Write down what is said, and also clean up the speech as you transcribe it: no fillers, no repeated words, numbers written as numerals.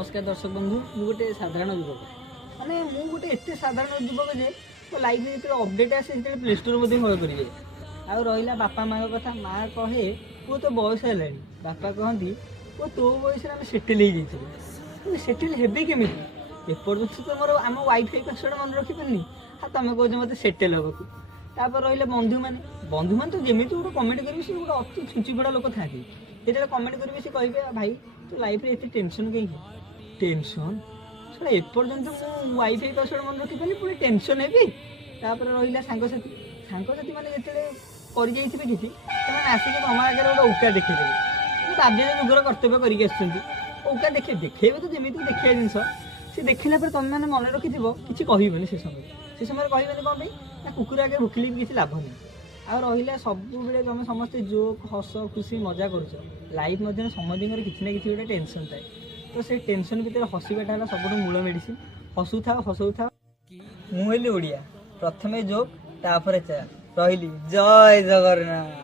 नमस्कार दर्शक बंधु मु गोटे साधारण युवक माने मु गोटे एते साधारण युवक जे तो लाइफ में जो अपडेट आसे से प्ले स्टोर मध्ये भय करिवे आ रहिला बापा माँ कथा माँ कहे पु तो बयस है बापा कहती पु तो बयस आम सेटेल हो जाइए सेटेल हेबे केमिति एपर्यंत तो मोर आम वाइफाई पासवर्ड मन रखी पारनी हाँ तुम कह मत सेटेल हे को तापर रहा बंधु मैंने तो जमी गोटे कमेंट करेंगे सी गोटे अति छुंचीपड़ा लोक था जो कमेंट करेंगे सी कहे भाई तो लाइफ में एत टेंशन कहीं टेंशन सर एपर्यंत मुझे वाइफाई पासवर्ड मन रखी पानी पुणी टेंशन हेबी तापर रहा सांगसाथी सांगसाथी मैंने जो कर किसी आसिक तुम आगे गोटे औका देखिए बाध्य युगर कर्तव्य करके औका देखे देखे तो जमी देखा जिन सी देखला तुम मैंने मन रखि कि कहबनी से समय कहबनी कौन ना कुकुर आगे भुकिले भी किसी लाभ नहीं आ रहा सब तुम समस्ते जोक हस खुशी मजा कर लाइफ समझ किसी ना कि टेंशन थाए तो से टेंशन भितर हसबाटा है सब मूल मेडिसिन हसु था मुझे ओडिया प्रथमे जोक तापर चा रही जय जगन्नाथ।